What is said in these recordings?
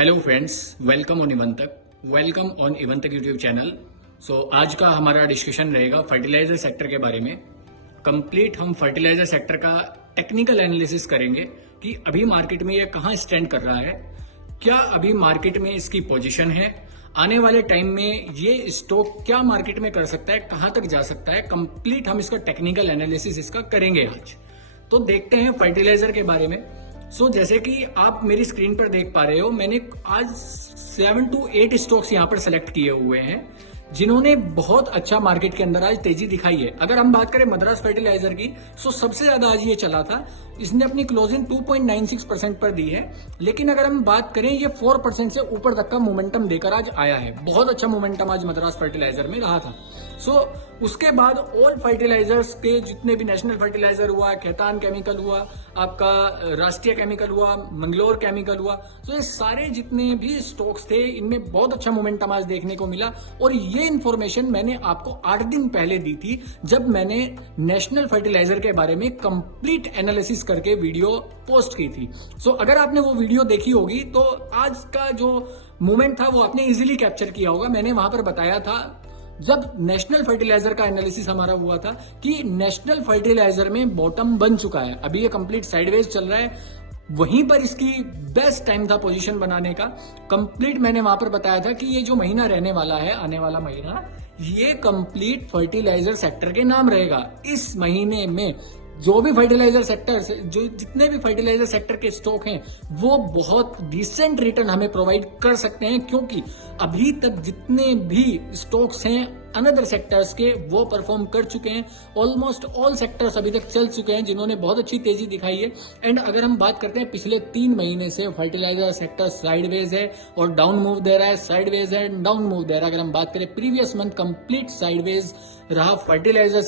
Hello friends, welcome on इवंतक। Welcome on इवंतक YouTube channel. आज का हमारा डिस्कशन रहेगा फर्टिलाइजर सेक्टर के बारे में। कंप्लीट हम फर्टिलाइजर सेक्टर का टेक्निकल एनालिसिस करेंगे कि अभी मार्केट में ये कहाँ स्टैंड कर रहा है, क्या अभी मार्केट में इसकी पोजीशन है, आने वाले टाइम में ये स्टॉक क्या मार्केट में कर सकता है, कहाँ तक जा सकता है। कंप्लीट हम इसका टेक्निकल एनालिसिस इसका करेंगे आज। तो देखते हैं फर्टिलाइजर के बारे में। जैसे कि आप मेरी स्क्रीन पर देख पा रहे हो, मैंने आज 7 to 8 स्टॉक्स यहाँ पर सेलेक्ट किए हुए हैं जिन्होंने बहुत अच्छा मार्केट के अंदर आज तेजी दिखाई है। अगर हम बात करें मद्रास फर्टिलाइजर की, सबसे ज्यादा आज ये चला था। इसने अपनी क्लोजिंग 2.96% पर दी है, लेकिन अगर हम बात करें ये 4% से ऊपर तक का मोमेंटम देकर आज आया है। बहुत अच्छा मोमेंटम आज मद्रास फर्टिलाइजर में रहा था। उसके बाद ऑल फर्टिलाइजर्स के जितने भी नेशनल फर्टिलाइजर हुआ, खेतान केमिकल हुआ, आपका राष्ट्रीय केमिकल हुआ, मंगलोर केमिकल हुआ, ये सारे जितने भी स्टॉक्स थे इनमें बहुत अच्छा मोमेंटम आज देखने को मिला। और ये इन्फॉर्मेशन मैंने आपको 8 दिन पहले दी थी जब मैंने नेशनल फर्टिलाइजर के बारे में कंप्लीट एनालिसिस करके वीडियो पोस्ट की थी। अगर आपने वो वीडियो देखी होगी तो आज का जो मोमेंट था वो आपने इजीली कैप्चर किया होगा। मैंने वहां पर बताया था जब नेशनल फर्टिलाइजर का एनालिसिस हमारा हुआ था कि नेशनल फर्टिलाइजर में बॉटम बन चुका है, अभी ये कंप्लीट साइडवेज चल रहा है, वहीं पर इसकी बेस्ट टाइम था पोजीशन बनाने का। कंप्लीट मैंने वहां पर बताया था कि ये जो महीना रहने वाला है, आने वाला महीना, ये कंप्लीट फर्टिलाइजर सेक्टर के नाम रहेगा। इस महीने में जो भी फर्टिलाइजर सेक्टर, जो जितने भी फर्टिलाइजर सेक्टर के स्टॉक हैं, वो बहुत डिसेंट रिटर्न हमें प्रोवाइड कर सकते हैं, क्योंकि अभी तक जितने भी स्टॉक्स हैं अनदर सेक्टर्स के, वो परफॉर्म कर चुके हैं। ऑलमोस्ट ऑल सेक्टर्स अभी तक चल चुके हैं जिन्होंने बहुत अच्छी तेजी दिखाई है। एंड अगर हम बात करते हैं पिछले 3 महीने से फर्टिलाइजर सेक्टर साइडवेज है और डाउन मूव दे रहा है, साइडवेज है, डाउन मूव दे रहा है। अगर हम बात करें प्रीवियस मंथ कंप्लीट साइडवेज रहा फर्टिलाइजर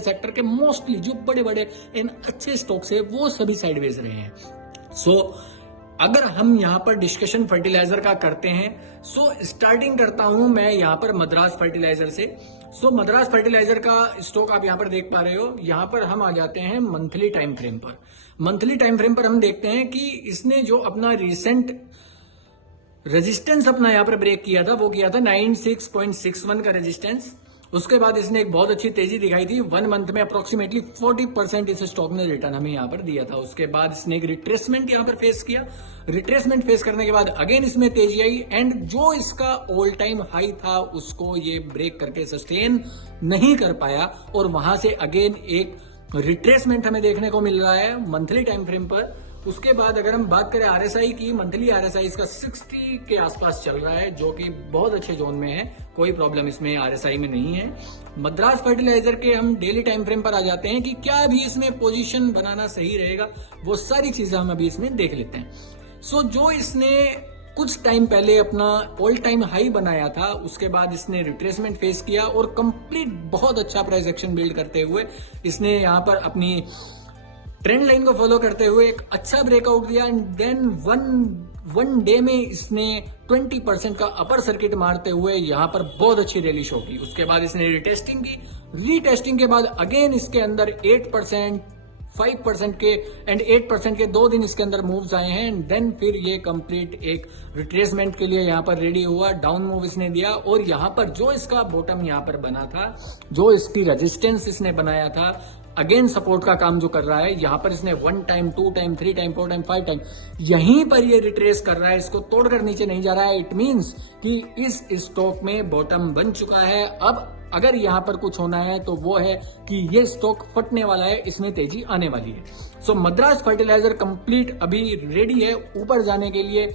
सेक्टर के मोस्टली जो बड़े बड़े एंड अच्छे स्टॉक्स है वो सभी साइडवेज रहे हैं। अगर हम यहाँ पर डिस्कशन फर्टिलाइजर का करते हैं, स्टार्टिंग करता हूं मैं यहाँ पर मद्रास फर्टिलाइजर से। मद्रास फर्टिलाइजर का स्टॉक आप यहाँ पर देख पा रहे हो। यहाँ पर हम आ जाते हैं मंथली टाइम फ्रेम पर। मंथली टाइम फ्रेम पर हम देखते हैं कि इसने जो अपना रिसेंट रेजिस्टेंस अपना यहाँ पर ब्रेक किया था, वो किया था 96.61 का रेजिस्टेंस। उसके बाद इसने एक बहुत अच्छी तेजी दिखाई थी। 1 मंथ में अप्रोक्सीमेटली 40% इस स्टॉक ने रिटर्न हमें यहाँ पर दिया था। उसके बाद इसने एक रिट्रेसमेंट यहाँ पर फेस किया। रिट्रेसमेंट फेस करने के बाद अगेन इसमें तेजी आई एंड जो इसका ऑल टाइम हाई था उसको ये ब्रेक करके सस्टेन नहीं कर पाया और वहां से अगेन एक रिट्रेसमेंट हमें देखने को मिल रहा है मंथली टाइम फ्रेम पर। उसके बाद अगर हम बात करें आरएसआई की, मंथली आरएसआई इसका 60 के आसपास चल रहा है, जो कि बहुत अच्छे जोन में है, कोई प्रॉब्लम इसमें आरएसआई में नहीं है। मद्रास फर्टिलाइजर के हम डेली टाइम फ्रेम पर आ जाते हैं कि क्या अभी इसमें पोजीशन बनाना सही रहेगा, वो सारी चीजें हम अभी इसमें देख लेते हैं। जो इसने कुछ टाइम पहले अपना ऑल टाइम हाई बनाया था, उसके बाद इसने रिट्रेसमेंट फेस किया और कंप्लीट बहुत अच्छा प्राइस एक्शन बिल्ड करते हुए इसने यहाँ पर अपनी ट्रेंड लाइन को फॉलो करते हुए एक अच्छा ब्रेकआउट दिया। एंड देन वन डे में इसने 20% का अपर सर्किट मारते हुए यहाँ पर बहुत अच्छी रैली शो की। उसके बाद इसने रिटेस्टिंग की। रीटेस्टिंग के बाद अगेन इसके अंदर 8%, 5% के एंड 8% के 2 दिन इसके अंदर मूव्स आए हैं। एंड देन फिर ये कंप्लीट एक रिट्रेसमेंट के लिए यहाँ पर रेडी हुआ। डाउन मूव इसने दिया और यहाँ पर जो इसका बॉटम यहाँ पर बना था, जो इसकी रेजिस्टेंस इसने बनाया था, अगेन सपोर्ट का काम जो कर रहा है, यहां पर इसने 1 time, 2 time, 3 time, 4 time, 5 time यहीं पर ये रिट्रेस कर रहा है, इसको तोड़कर नीचे नहीं जा रहा है। इट मींस कि इस स्टॉक में बॉटम बन चुका है। अब अगर यहां पर कुछ होना है तो वो है कि ये स्टॉक फटने वाला है, इसमें तेजी आने वाली है। मद्रास फर्टिलाइजर कंप्लीट अभी रेडी है ऊपर जाने के लिए।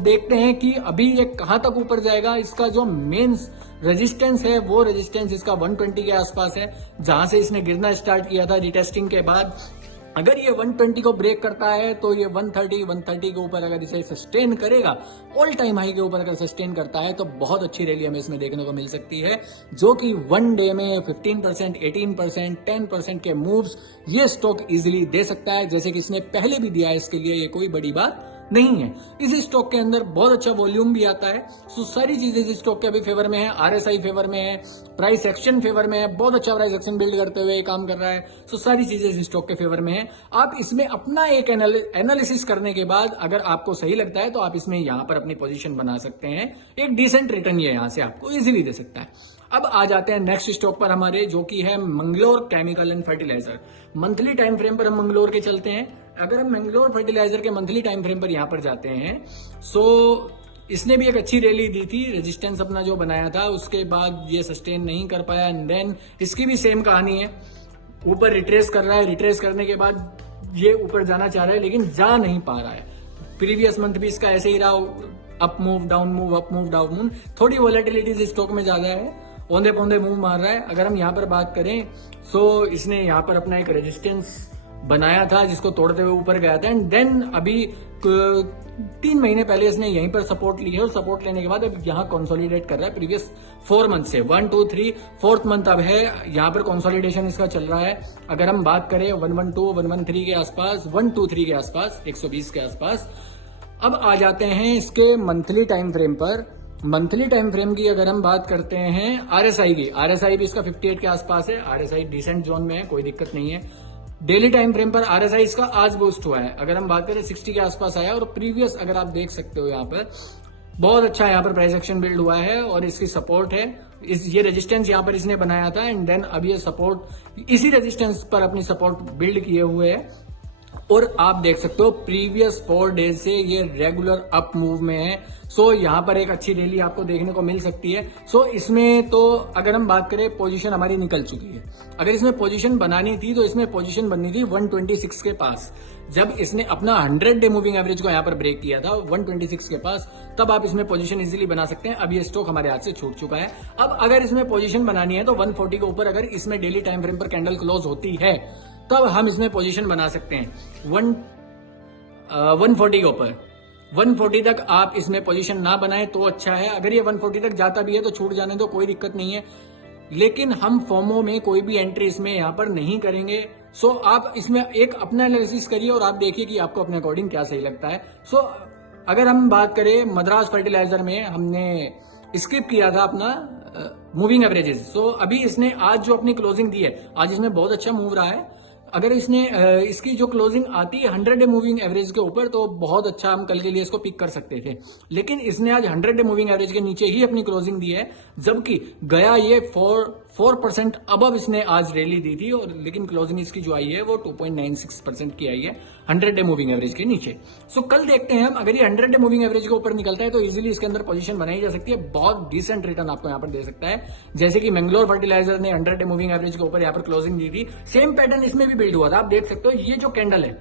देखते हैं कि अभी ये कहां तक ऊपर जाएगा। इसका जो मेन रेजिस्टेंस है वो रेजिस्टेंस इसका 120 के आसपास है, जहां से इसने गिरना स्टार्ट किया था रिटेस्टिंग के बाद। अगर ये 120 को ब्रेक करता है तो ये 130 के ऊपर अगर इसे सस्टेन करेगा, ऑल टाइम हाई के ऊपर अगर सस्टेन करता है, तो बहुत अच्छी रैली हमें इसमें देखने को मिल सकती है, जो कि 1 डे में 15%, 18%, 10% के मूव्स ये स्टॉक इजीली दे सकता है, जैसे कि इसने पहले भी दिया है। इसके लिए ये कोई बड़ी बात नहीं है। इस स्टॉक के अंदर बहुत अच्छा वॉल्यूम भी आता है। सो सारी चीजें इस स्टॉक के अभी फेवर में है, आरएसआई फेवर में है, प्राइस एक्शन फेवर में है, बहुत अच्छा प्राइस एक्शन बिल्ड करते हुए काम कर रहा है। सो सारी चीजें इस स्टॉक के फेवर में है। आप इसमें अपना एक एनालिसिस करने के बाद अगर आपको सही लगता है तो आप इसमें यहां पर अपनी पोजीशन बना सकते हैं। एक डिसेंट रिटर्न ये यहां से आपको इजीली दे सकता है। अब आ जाते हैं नेक्स्ट स्टॉक पर हमारे, जो कि है Mangalore chemical and fertilizer. Monthly time frame पर हम मंगलोर के चलते हैं। अगर हम मंगलोर फर्टिलाइजर के मंथली टाइम फ्रेम पर यहां पर जाते हैं, सो इसने भी एक अच्छी रैली दी थी, रेजिस्टेंस अपना जो बनाया था उसके बाद ये सस्टेन नहीं कर पाया। एंड देन इसकी भी सेम कहानी है, ऊपर रिट्रेस कर रहा है, रिट्रेस करने के बाद ये ऊपर जाना चाह रहा है लेकिन जा नहीं पा रहा है। प्रीवियस मंथ भी इसका ऐसे ही रहा, up move down move, up move down move. थोड़ी वॉलेटिलिटी इस स्टॉक में ज्यादा है, औंधे पौंधे मूव मार रहा है। अगर हम यहाँ पर बात करें सो इसने यहाँ पर अपना एक रेजिस्टेंस बनाया था जिसको तोड़ते हुए ऊपर गया था। एंड देन अभी 3 महीने पहले इसने यहीं पर सपोर्ट ली है और सपोर्ट लेने के बाद अब यहाँ कंसोलिडेट कर रहा है प्रीवियस 4 मंथ से। 1 2 3 4th मंथ अब है, यहाँ पर कंसोलिडेशन इसका चल रहा है। अगर हम बात करें 112 113 के आसपास, 123 के आसपास, 120 के आसपास। अब आ जाते हैं इसके मंथली टाइम फ्रेम पर। मंथली टाइम फ्रेम की अगर हम बात करते हैं आरएसआई की, आरएसआई भी इसका 58 के आसपास है। आरएसआई डिसेंट जोन में है, कोई दिक्कत नहीं है। डेली टाइम फ्रेम पर आरएसआई इसका आज बूस्ट हुआ है। अगर हम बात करें 60 के आसपास आया और प्रीवियस अगर आप देख सकते हो यहाँ पर बहुत अच्छा यहाँ पर प्राइस एक्शन बिल्ड हुआ है और इसकी सपोर्ट है। ये रेजिस्टेंस यहाँ पर इसने बनाया था एंड देन अब ये सपोर्ट इसी रेजिस्टेंस पर अपनी सपोर्ट बिल्ड किए हुए है। और आप देख सकते हो प्रीवियस 4 डेज से ये रेगुलर अप मूव में है। सो यहाँ पर एक अच्छी रैली आपको देखने को मिल सकती है। सो इसमें तो अगर हम बात करें पोजीशन हमारी निकल चुकी है। अगर इसमें पोजीशन बनानी थी तो इसमें पोजीशन बननी थी 126 के पास। जब इसने अपना 100 डे मूविंग एवरेज को यहाँ पर ब्रेक किया था 126 के पास, तब आप इसमें पोजीशन इजीली बना सकते हैं। अब ये स्टॉक हमारे हाथ से छूट चुका है। अब अगर इसमें पोजीशन बनानी है तो 140 के ऊपर अगर इसमें डेली टाइम फ्रेम पर कैंडल क्लोज होती है तब हम इसमें पोजीशन बना सकते हैं। 140 के ऊपर 140 तक आप इसमें पोजीशन ना बनाए तो अच्छा है। अगर ये 140 तक जाता भी है तो छूट जाने दो, कोई दिक्कत नहीं है। लेकिन हम फोमो में कोई भी एंट्री इसमें यहाँ पर नहीं करेंगे। सो आप इसमें एक अपना एनालिसिस करिए और आप देखिए कि आपको अपने अकॉर्डिंग क्या सही लगता है। सो अगर हम बात करें मद्रास फर्टिलाइजर में हमने स्किप किया था अपना मूविंग एवरेजेस। सो अभी इसने आज जो अपनी क्लोजिंग दी है, आज इसमें बहुत अच्छा मूव रहा है। अगर इसने इसकी जो क्लोजिंग आती है 100 डे मूविंग एवरेज के ऊपर तो बहुत अच्छा हम कल के लिए इसको पिक कर सकते थे। लेकिन इसने आज 100 डे मूविंग एवरेज के नीचे ही अपनी क्लोजिंग दी है, जबकि गया ये 4% अबव इसने आज रैली दी थी और लेकिन क्लोजिंग इसकी जो आई है वो 2.96% की आई है 100 डे मूविंग एवरेज के नीचे। सो कल देखते हैं हम, अगर ये 100 डे मूविंग एवरेज के ऊपर निकलता है तो इजीली इसके अंदर पोजीशन बनाई जा सकती है। बहुत डिसेंट रिटर्न आपको यहाँ पर दे सकता है। जैसे कि मंगलोर फर्टिलाइजर ने 100 डे मूविंग एवरेज के ऊपर यहाँ पर क्लोजिंग दी थी, सेम पैटर्न इसमें भी बिल्ड हुआ था। आप देख सकते हो ये जो कैंडल है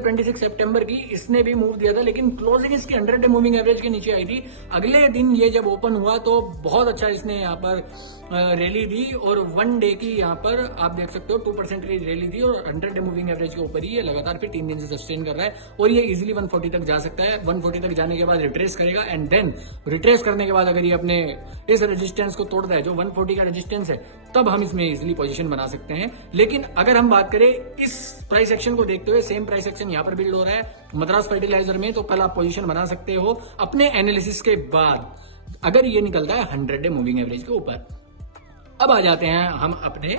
26 सितंबर की, इसने भी मूव दिया था लेकिन क्लोजिंग इसकी 100 डे मूविंग एवरेज के नीचे आई थी। अगले दिन ये जब ओपन हुआ तो बहुत अच्छा इसने यहाँ पर रैली दी और 1 डे की यहाँ पर आप देख सकते हो 2% की रैली दी और 100 डे मूविंग एवरेज के ऊपर ही ये लगातार फिर 3 दिन से सस्टेन कर रहा है और ये इजीली 140 तक जा सकता है। 140 तक जाने के बाद रिट्रेस करेगा एंड देन रिट्रेस करने के बाद अगर ये अपने इस रेजिस्टेंस को तोड़ता है जो 140 का रेजिस्टेंस है, तब हम इसमें इजीली पोजीशन बना सकते हैं। लेकिन अगर हम बात करें इस प्राइस एक्शन को देखते हुए, सेम प्राइस एक्शन यहाँ पर बिल्ड हो रहा है मद्रास फर्टिलाइजर में, तो कल आप पोजीशन बना सकते हो अपने एनालिसिस के बाद अगर ये निकलता है 100 डे मूविंग एवरेज के ऊपर। अब आ जाते हैं हम अपने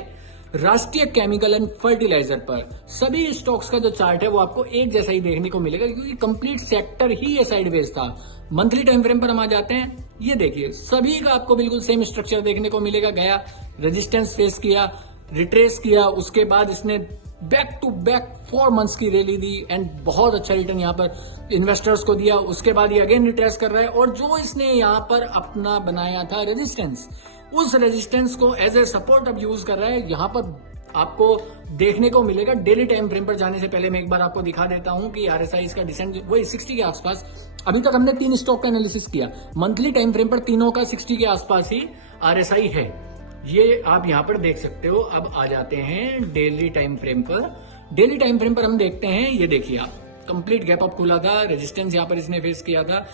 राष्ट्रीय केमिकल एंड फर्टिलाइजर पर। सभी स्टॉक्स का जो चार्ट है वो आपको एक जैसा ही देखने को मिलेगा क्योंकि कंप्लीट सेक्टर ही ये साइडवेज था। मंथली टाइम फ्रेम पर हम आ जाते हैं, ये देखिए सभी का आपको बिल्कुल सेम स्ट्रक्चर देखने को मिलेगा। गया, रेजिस्टेंस फेस किया, रिट्रेस किया, उसके बाद इसने बैक टू बैक 4 मंथ्स की रैली दी एंड बहुत अच्छा रिटर्न यहाँ पर इन्वेस्टर्स को दिया। उसके बाद ये अगेन रिट्रेस कर रहा है और जो इसने यहाँ पर अपना बनाया था रेजिस्टेंस, उस रेजिस्टेंस को एज ए सपोर्ट अब यूज कर रहा है। यहाँ पर आपको देखने को मिलेगा डेली टाइम फ्रेम पर जाने से पहले मैं एक बार आपको दिखा देता हूं कि आरएसआई इसका डिसेंट वही 60 के आसपास। अभी तक हमने 3 स्टॉक का एनालिसिस किया, मंथली टाइम फ्रेम पर तीनों का 60 के आसपास ही आरएसआई है, ये आप यहां पर देख सकते हो। अब आ जाते हैं डेली टाइम फ्रेम पर। डेली टाइम फ्रेम पर हम देखते हैं, ये देखिए आप कंप्लीट गैप अप खुला था, रेजिस्टेंस यहां पर इसने फेस किया था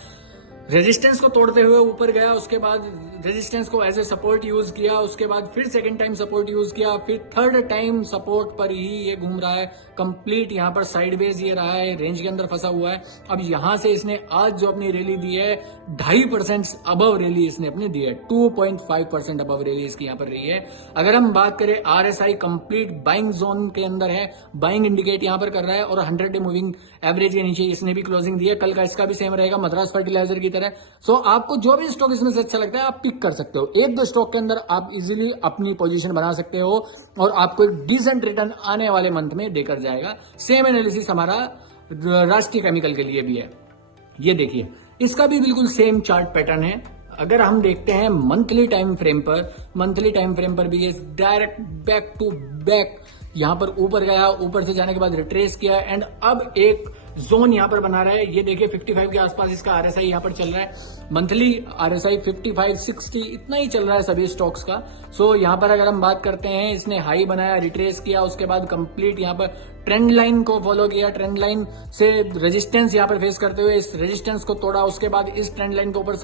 रेजिस्टेंस को तोड़ते हुए ऊपर गया, उसके बाद रेजिस्टेंस को एज ए सपोर्ट यूज किया, उसके बाद फिर सेकंड टाइम सपोर्ट यूज किया, फिर थर्ड टाइम सपोर्ट पर ही ये घूम रहा है कंप्लीट। यहाँ पर साइडवेज ये रहा है, रेंज के अंदर फंसा हुआ है। अब यहां से इसने आज जो अपनी रैली दी है 2.5% अबव रैली इसने अपनी दी है, 2.5% अबव रैली इसकी यहाँ पर रही है। अगर हम बात करें आरएसआई कंप्लीट बाइंग जोन के अंदर है, बाइंग इंडिकेट यहाँ पर कर रहा है और 100 डे मूविंग एवरेज के नीचे इसने भी क्लोजिंग दी है। कल का इसका भी सेम रहेगा मद्रास फर्टिलाइजर की तरह। सो आपको जो भी स्टॉक इसमें से अच्छा लगता है आप पिक कर सकते हो। एक दो स्टॉक के अंदर आप इजीली अपनी पोजीशन बना सकते हो और आपको एक डिसेंट रिटर्न आने वाले मंथ में देकर जाएगा। सेम एनालिसिस हमारा राष्ट्रीय केमिकल के लिए भी है। ये देखिए इसका भी बिल्कुल सेम चार्ट पैटर्न है। अगर हम देखते हैं मंथली टाइम फ्रेम पर भी ये डायरेक्ट बैक टू बैक यहां पर ऊपर गया, ऊपर से जाने के बाद रिट्रेस किया एंड अब एक जोन यहां पर बना रहा है। ये देखिए 55 के आसपास इसका आरएसआई यहां पर चल रहा है। मंथली आरएसआई 55, 60 इतना ही चल रहा है सभी स्टॉक्स का। सो यहां पर अगर हम बात करते हैं, इसने हाई बनाया, रिट्रेस किया, उसके बाद कंप्लीट यहां पर ट्रेंड लाइन को फॉलो किया, ट्रेंड लाइन से रेजिस्टेंस यहां पर फेस करते हुए इस रेजिस्टेंस को तोड़ा, उसके बाद इस ट्रेंड लाइन के ऊपर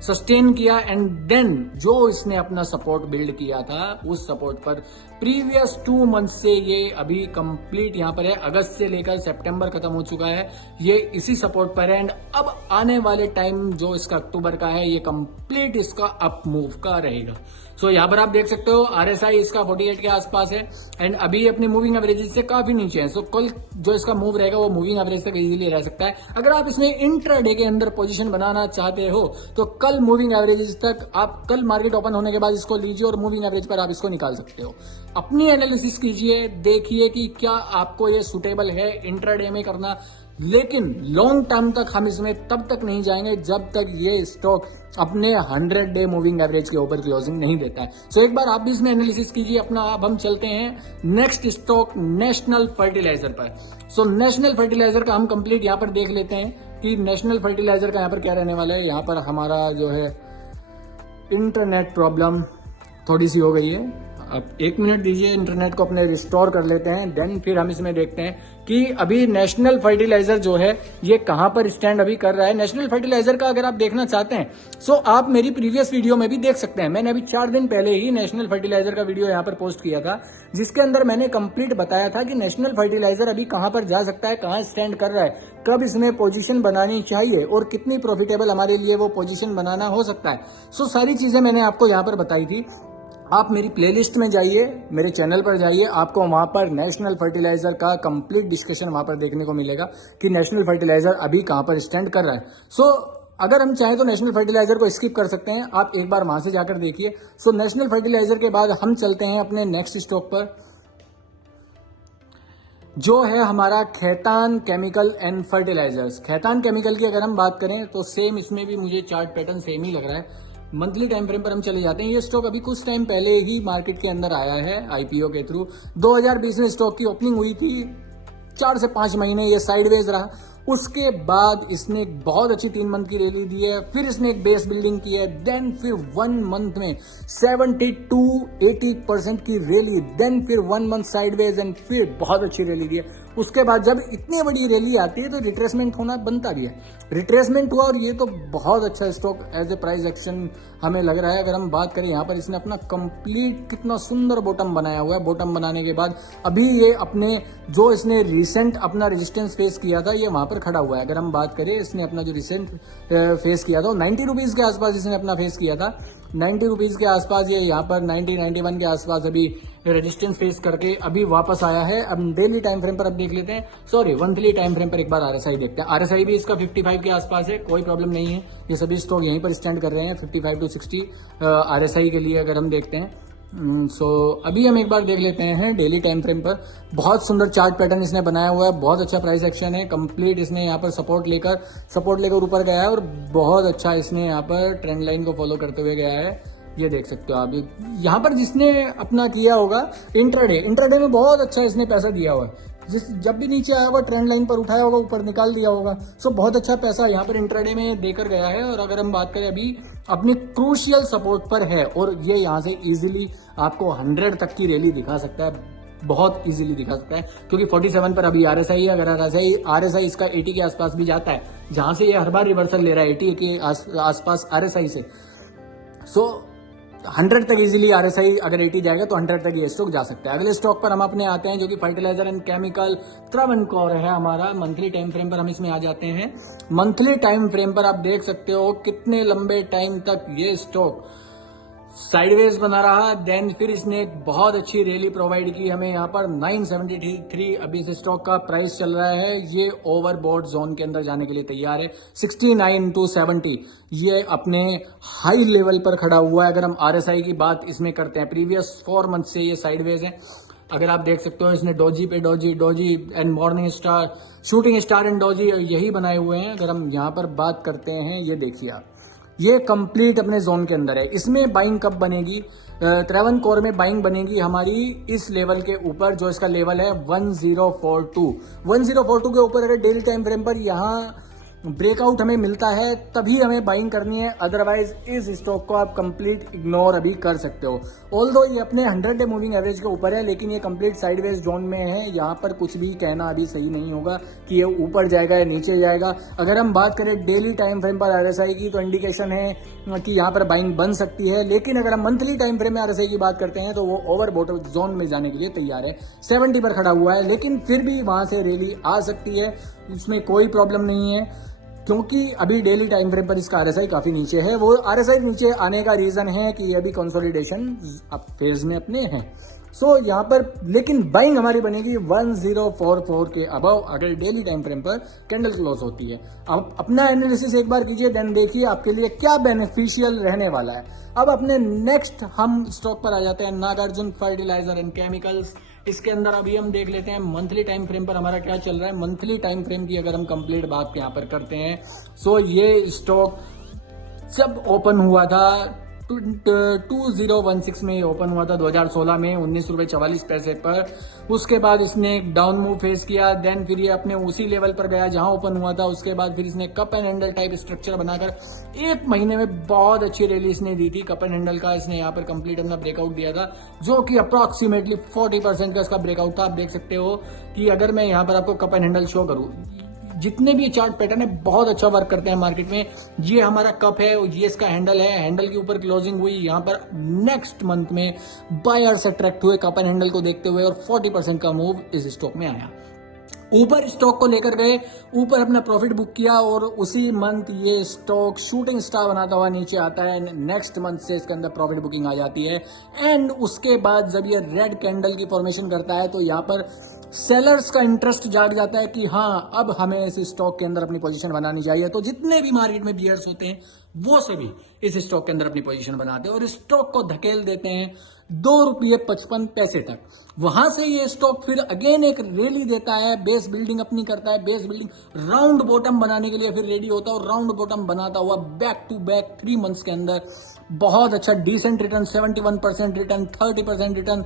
सस्टेन किया एंड देन जो इसने अपना सपोर्ट बिल्ड किया था उस सपोर्ट पर प्रीवियस 2 मंथ से ये अभी कंप्लीट यहां पर है। अगस्त से लेकर सितंबर खत्म हो चुका है, ये इसी सपोर्ट पर है एंड अब आने वाले टाइम जो इसका अक्टूबर का है ये कंप्लीट इसका अप मूव का रहेगा। सो यहां पर आप देख सकते हो आरएसआई इसका 48 के आसपास है एंड अभी अपनी मूविंग एवरेजेस से काफी नीचे है। सो कल जो इसका मूव रहेगा वो मूविंग एवरेज तक इजीली रह सकता है। अगर आप इसमें इंट्राडे के अंदर पोजीशन बनाना चाहते हो तो कल मूविंग एवरेजेस तक आप कल मार्केट ओपन होने के बाद इसको लीजिए और मूविंग एवरेज पर आप इसको निकाल सकते हो। अपनी एनालिसिस कीजिए, देखिए कि क्या आपको ये सुटेबल है इंट्राडे में करना, लेकिन लॉन्ग टर्म तक हम इसमें तब तक नहीं जाएंगे जब तक ये स्टॉक अपने 100 डे मूविंग एवरेज के ऊपर क्लोजिंग नहीं देता है। सो एक बार आप भी इसमें एनालिसिस कीजिए अपना। अब हम चलते हैं नेक्स्ट स्टॉक नेशनल फर्टिलाइजर पर। सो नेशनल फर्टिलाइजर का हम कंप्लीट यहां पर देख लेते हैं कि नेशनल फर्टिलाइजर का यहां पर क्या रहने वाला है। यहां पर हमारा जो है इंटरनेट प्रॉब्लम थोड़ी सी हो गई है। अब 1 मिनट दीजिए, इंटरनेट को अपने रिस्टोर कर लेते हैं, देन फिर हम इसमें देखते हैं कि अभी नेशनल फर्टिलाइजर जो है ये कहां पर स्टैंड अभी कर रहा है। नेशनल फर्टिलाइजर का अगर आप देखना चाहते हैं सो आप मेरी प्रीवियस वीडियो में भी देख सकते हैं। मैंने अभी 4 दिन पहले ही नेशनल फर्टिलाइजर का वीडियो यहां पर पोस्ट किया था जिसके अंदर मैंने कंप्लीट बताया था कि नेशनल फर्टिलाइजर अभी कहां पर जा सकता है, कहां स्टैंड कर रहा है, कब इसमें पोजीशन बनानी चाहिए और कितनी प्रॉफिटेबल हमारे लिए वो पोजीशन बनाना हो सकता है। सो सारी चीजें मैंने आपको यहां पर बताई थी। आप मेरी प्लेलिस्ट में जाइए, मेरे चैनल पर जाइए, आपको वहां पर नेशनल फर्टिलाइजर का कंप्लीट डिस्कशन वहां पर देखने को मिलेगा कि नेशनल फर्टिलाइजर अभी कहां पर स्टैंड कर रहा है। सो अगर हम चाहें तो नेशनल फर्टिलाइजर को स्किप कर सकते हैं, आप एक बार वहां से जाकर देखिए। सो नेशनल फर्टिलाइजर के बाद हम चलते हैं अपने नेक्स्ट स्टॉक पर जो है हमारा Khaitan chemical and fertilizers. Khaitan chemical की अगर हम बात करें तो सेम इसमें भी मुझे चार्ट पैटर्न सेम ही लग रहा है। मंथली टाइम फ्रेम पर हम चले जाते हैं। ये स्टॉक अभी कुछ टाइम पहले ही मार्केट के अंदर आया है आईपीओ के थ्रू। 2020 में स्टॉक की ओपनिंग हुई थी, 4 से 5 महीने ये साइडवेज रहा, उसके बाद इसने एक बहुत अच्छी 3 मंथ की रैली दी है, फिर इसने एक बेस बिल्डिंग की है, देन फिर 1 मंथ में 70-80% की रैली, देन फिर 1 मंथ साइडवेज एंड फिर बहुत अच्छी रैली दी है। उसके बाद जब इतनी बड़ी रैली आती है तो रिट्रेसमेंट होना बनता भी है। रिट्रेसमेंट हुआ और ये तो बहुत अच्छा stock as a price action हमें लग रहा है। अगर हम बात करें यहाँ पर इसने अपना कंप्लीट कितना सुंदर बॉटम बनाया हुआ है। बॉटम बनाने के बाद अभी ये अपने जो इसने रिसेंट अपना रेजिस्टेंस फेस किया था ये वहां पर खड़ा हुआ है। अगर हम बात करें इसने अपना जो रिसेंट फेस किया था 90 रुपीज के आसपास इसने अपना फेस किया था। 90 रुपीज के आसपास ये यहाँ पर 90-91 के आसपास अभी रेजिस्टेंस फेस करके अभी वापस आया है। अब डेली टाइम फ्रेम पर अब देख लेते हैं, सॉरी मंथली टाइम फ्रेम पर एक बार आरएसआई देखते हैं। आरएसआई भी इसका 55 के आसपास है, कोई प्रॉब्लम नहीं है। ये सभी स्टॉक यहीं पर स्टैंड कर रहे हैं 55 to 60 आरएसआई के लिए अगर हम देखते हैं। सो अभी हम एक बार देख लेते हैं डेली टाइम फ्रेम पर। बहुत सुंदर चार्ट पैटर्न इसने बनाया हुआ है, बहुत अच्छा प्राइस एक्शन है। कंप्लीट इसने यहाँ पर सपोर्ट लेकर ऊपर गया है और बहुत अच्छा इसने यहाँ पर ट्रेंड लाइन को फॉलो करते हुए गया है। ये देख सकते हो आप। यहाँ पर जिसने अपना किया होगा इंट्राडे में बहुत अच्छा इसने पैसा दिया हुआ है। जब भी नीचे आया होगा ट्रेंड लाइन पर उठाया होगा, ऊपर निकाल दिया होगा। सो बहुत अच्छा पैसा यहाँ पर इंट्राडे में देकर गया है। और अगर हम बात करें अभी अपनी क्रूशियल सपोर्ट पर है और ये यहाँ से इजीली आपको 100 तक की रैली दिखा सकता है, बहुत इजीली दिखा सकता है क्योंकि 47 पर अभी आरएसआई है। अगर आरएसआई इसका 80 के आसपास भी जाता है जहां से ये हर बार रिवर्सल ले रहा है 80 के आसपास आरएसआई से। सो 100 तक इजीली आरएसआई अगर 80 जाएगा तो 100 तक ये स्टॉक जा सकता है। अगले स्टॉक पर हम अपने आते हैं जो कि फर्टिलाइजर एंड केमिकल त्रावणकोर है हमारा। मंथली टाइम फ्रेम पर हम इसमें आ जाते हैं। मंथली टाइम फ्रेम पर आप देख सकते हो कितने लंबे टाइम तक ये स्टॉक साइडवेज बना रहा। देन फिर इसने एक बहुत अच्छी रैली प्रोवाइड की हमें यहाँ पर 973 अभी इस स्टॉक का प्राइस चल रहा है। ये ओवरबॉट जोन के अंदर जाने के लिए तैयार है। 69 to 70 ये अपने हाई लेवल पर खड़ा हुआ है। अगर हम आरएसआई की बात इसमें करते हैं, प्रीवियस 4 मंथ से ये साइडवेज है। अगर आप देख सकते हो इसने डोजी पे doji and morning star, shooting star and doji यही बनाए हुए हैं। अगर हम यहाँ पर बात करते हैं, ये देखिए आप, ये कंप्लीट अपने जोन के अंदर है। इसमें बाइंग कब बनेगी? त्रावणकोर में बाइंग बनेगी हमारी इस लेवल के ऊपर, जो इसका लेवल है 1042। 1042 के ऊपर अगर डेली टाइम फ्रेम पर यहाँ ब्रेकआउट हमें मिलता है तभी हमें बाइंग करनी है, अदरवाइज इस स्टॉक को आप कंप्लीट इग्नोर अभी कर सकते हो। ऑल्दो ये अपने 100 डे मूविंग एवरेज के ऊपर है, लेकिन ये कंप्लीट साइडवेज जोन में है। यहाँ पर कुछ भी कहना अभी सही नहीं होगा कि ये ऊपर जाएगा या नीचे जाएगा। अगर हम बात करें डेली टाइम फ्रेम पर आरएसआई की तो इंडिकेशन है कि यहाँ पर बाइंग बन सकती है, लेकिन अगर हम मंथली टाइम फ्रेम में आरएसआई की बात करते हैं तो वो ओवरबॉट जोन में जाने के लिए तैयार है। 70 पर खड़ा हुआ है, लेकिन फिर भी वहां से रैली आ सकती है, इसमें कोई प्रॉब्लम नहीं है, क्योंकि अभी डेली टाइम फ्रेम पर इसका आरएसआई काफी नीचे है। वो आरएसआई नीचे आने का रीजन है कि ये अभी कंसोलिडेशन अब फेज में अपने हैं। सो यहाँ पर लेकिन बाइंग हमारी बनेगी 1044 के अबव अगर डेली टाइम फ्रेम पर कैंडल क्लोज होती है। अब अपना एनालिसिस एक बार कीजिए, देन देखिए आपके लिए क्या बेनिफिशियल रहने वाला है। अब अपने नेक्स्ट हम स्टॉक पर आ जाते हैं, नागार्जुन फर्टिलाइजर एंड केमिकल्स। इसके अंदर अभी हम देख लेते हैं मंथली टाइम फ्रेम पर हमारा क्या चल रहा है। मंथली टाइम फ्रेम की अगर हम कंप्लीट बात यहाँ पर करते हैं, सो ये स्टॉक जब ओपन हुआ था 2016 में ओपन हुआ था 2016 में 19 रुपए 44 पैसे पर। उसके बाद इसने एक डाउन मूव फेस किया, देन फिर ये अपने उसी लेवल पर गया जहां ओपन हुआ था। उसके बाद फिर इसने cup and handle type structure बनाकर 1 महीने में बहुत अच्छी रैली इसने दी थी। कप एंड हैंडल का इसने यहाँ पर कंप्लीट अपना ब्रेकआउट दिया था, जो कि अप्रॉक्सीमेटली 40% का इसका ब्रेकआउट था। आप देख सकते हो कि अगर मैं यहाँ पर आपको कप एंड हैंडल शो करूँ, जितने भी चार्ट पैटर्न है बहुत अच्छा वर्क करते हैं मार्केट में। ये हमारा कप है, ये इसका हैंडल है, हैंडल के ऊपर क्लोजिंग हुई। यहाँ पर नेक्स्ट मंथ में बायर्स अट्रैक्ट हुए कप एंड हैंडल को देखते हुए, और 40% का मूव इस स्टॉक में आया। ऊपर स्टॉक को लेकर गए, ऊपर अपना प्रॉफिट बुक किया, और उसी मंथ ये स्टॉक शूटिंग स्टार बनाता हुआ नीचे आता है। नेक्स्ट मंथ से इसके अंदर प्रॉफिट बुकिंग आ जाती है। एंड उसके बाद जब ये रेड कैंडल की फॉर्मेशन करता है तो यहाँ पर सेलर्स का इंटरेस्ट जाग जाता है कि हाँ, अब हमें इस स्टॉक के अंदर अपनी पोजीशन बनानी चाहिए। तो जितने भी मार्केट में बियर्स होते हैं वो सभी इस स्टॉक के अंदर अपनी पोजीशन बनाते हैं और स्टॉक को धकेल देते हैं 2.55 तक। वहां से ये स्टॉक फिर अगेन एक रैली देता है, बेस बिल्डिंग अपनी करता है, बेस बिल्डिंग राउंड बॉटम बनाने के लिए फिर रेडी होता है, और राउंड बॉटम बनाता हुआ बैक टू बैक 3 मंथ्स के अंदर बहुत अच्छा decent return, 71% return, 30% return,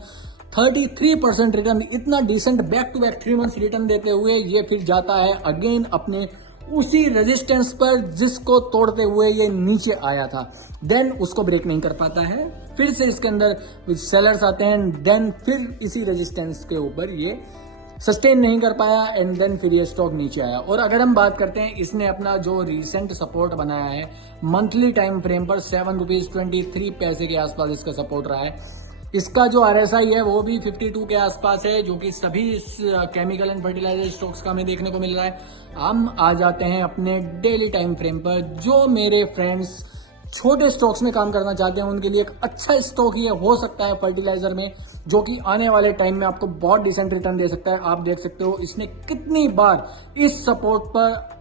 33% return, इतना decent back to back 3 months return देते हुए ये फिर जाता है अगेन अपने उसी रेजिस्टेंस पर जिसको तोड़ते हुए ये नीचे आया था। देन उसको ब्रेक नहीं कर पाता है, फिर से इसके अंदर सेलर्स आते हैं, देन फिर इसी रेजिस्टेंस के ऊपर ये सस्टेन नहीं कर पाया, एंड देन फिर ये स्टॉक नीचे आया। और अगर हम बात करते हैं, इसने अपना जो रिसेंट सपोर्ट बनाया है मंथली टाइम फ्रेम पर 7.23 रुपए के आसपास इसका सपोर्ट रहा है। इसका जो आरएसआई है वो भी 52 के आसपास है, जो कि सभी केमिकल एंड फर्टिलाइजर स्टॉक्स का हमें देखने को मिल रहा है। हम आ जाते हैं अपने डेली टाइम फ्रेम पर। जो मेरे फ्रेंड्स छोटे स्टॉक्स में काम करना चाहते हैं उनके लिए एक अच्छा स्टॉक ये हो सकता है फर्टिलाइजर में, जो कि आने वाले टाइम में आपको बहुत डिसेंट रिटर्न दे सकता है। आप देख सकते हो इसने कितनी बार इस सपोर्ट पर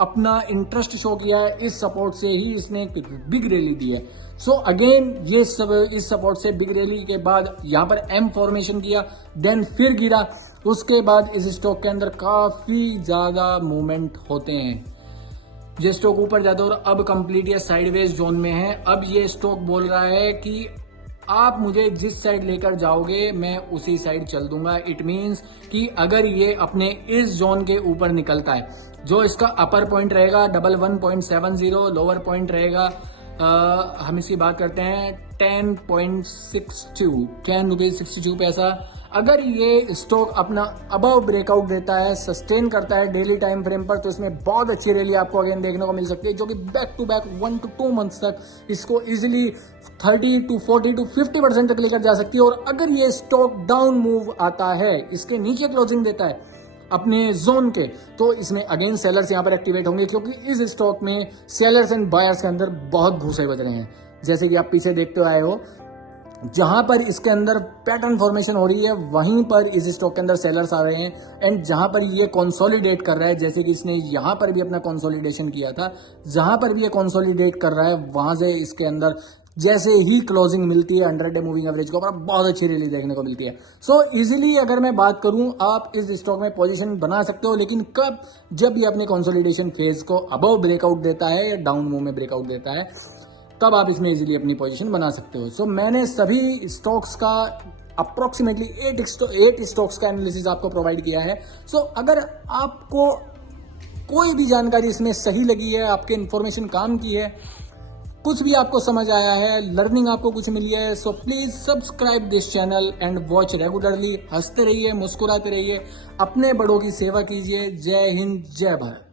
अपना इंटरेस्ट शो किया है, इस सपोर्ट से ही इसने एक बिग रैली दी है। सो अगेन ये सब इस सपोर्ट से बिग रैली के बाद यहाँ पर एम फॉर्मेशन किया, देन फिर गिरा। उसके बाद इस स्टॉक के अंदर काफी ज्यादा मूवमेंट होते हैं, ये स्टॉक ऊपर जाता है और अब कंप्लीट ये साइडवेज जोन में है। अब ये स्टॉक बोल रहा है कि आप मुझे जिस साइड लेकर जाओगे मैं उसी साइड चल दूंगा। इट मींस कि अगर ये अपने इस जोन के ऊपर निकलता है, जो इसका अपर पॉइंट रहेगा 11.70, लोअर पॉइंट रहेगा हम इसकी बात करते हैं 10.62 ₹10.62। अगर ये स्टॉक अपना अबव ब्रेकआउट देता है, सस्टेन करता है डेली टाइम फ्रेम पर, तो इसमें बहुत अच्छी रैली आपको अगेन देखने को मिल सकती है, जो कि back to back 1 to 2 months तक इसको इजीली 30 to 40 to 50% तक लेकर जा सकती है। और अगर ये स्टॉक डाउन मूव आता है, इसके नीचे क्लोजिंग देता है अपने जोन के, तो इसमें अगेन सेलर्स यहाँ पर एक्टिवेट होंगे, क्योंकि इस स्टॉक में सेलर्स एंड बायर्स के अंदर बहुत घुसे बज रहे हैं। जैसे कि आप पीछे देखते आए हो, जहां पर इसके अंदर पैटर्न फॉर्मेशन हो रही है वहीं पर इस स्टॉक के अंदर सेलर्स आ रहे हैं। एंड जहां पर ये कंसोलिडेट कर रहा है, जैसे कि इसने यहां पर भी अपना कंसोलिडेशन किया था, जहां पर भी ये कंसोलिडेट कर रहा है वहां से इसके अंदर जैसे ही क्लोजिंग मिलती है 100 डे मूविंग एवरेज के ऊपर, बहुत अच्छी रैली देखने को मिलती है। सो इजीली अगर मैं बात करूं, आप इस स्टॉक में पोजीशन बना सकते हो, लेकिन कब? जब ये अपने कंसोलिडेशन फेज को अबव ब्रेकआउट देता है या डाउन मूव में ब्रेकआउट देता है, तब आप इसमें इजीली अपनी पोजीशन बना सकते हो। सो मैंने सभी स्टॉक्स का अप्रोक्सीमेटली 8 स्टॉक्स का एनालिसिस आपको प्रोवाइड किया है। सो अगर आपको कोई भी जानकारी इसमें सही लगी है, आपके इन्फॉर्मेशन काम की है, कुछ भी आपको समझ आया है, लर्निंग आपको कुछ मिली है, so please subscribe this channel and watch regularly. हंसते रहिए, मुस्कुराते रहिए, अपने बड़ों की सेवा कीजिए। जय हिंद, जय भारत।